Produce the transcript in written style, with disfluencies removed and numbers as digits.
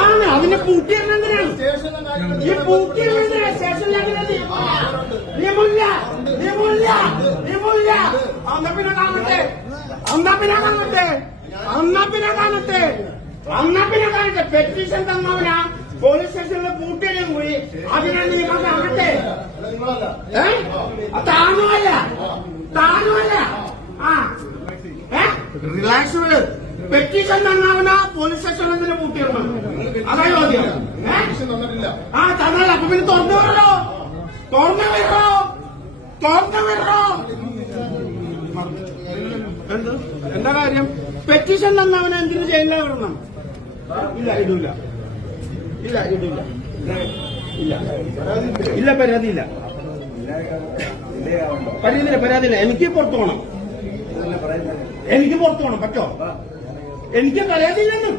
ആണ് അതിനെ പൂട്ടിയെന്തിനാണ് ഈ പൂട്ടിയെന്തിനാ സ്റ്റേഷനിലേക്ക് നിയമമില്ല നിയമമില്ല നിയമമില്ല. എന്നാ പിന്നെ കാണട്ടെ എന്നാ പിന്നെ കാണട്ടെ എന്നാ പിന്നെ കാണട്ടെ എന്നാ പിന്നെ കാണട്ടെ. പെറ്റീഷൻ തന്നവനാ പോലീസ് സ്റ്റേഷനിൽ പൂട്ടിയാലും കൂടി അതിനെ നിങ്ങൾ കാണട്ടെ. താനുമല്ല താനുമല്ല. ആ റിലാക്സ് വിട്. പെറ്റീഷൻ തന്നവനാ പോലീസ് സ്റ്റേഷനിൽ പൂട്ടിയിടണം. അതാ ചോദ്യം. ആ തന്നല്ല. അപ്പൊ പിന്നെ തുറന്നു വിടണോ തുറന്നു വിടണോ തുറന്നു വിടണോ? എന്താ കാര്യം? പെറ്റീഷൻ തന്നവനെ എന്തിനു ജയിലിൽ വിടണം? ഇല്ല ഇടില്ല ഇല്ല ഇടില്ല ഇല്ല ഇല്ല പരാതിയില്ല പരാതിയില്ല പരാതിയില്ല. എനിക്ക് പുറത്തു പോകണം. എനിക്ക് പുറത്തു പോകണം. പറ്റോ? എനിക്ക് പരാതിയില്ലെന്ന്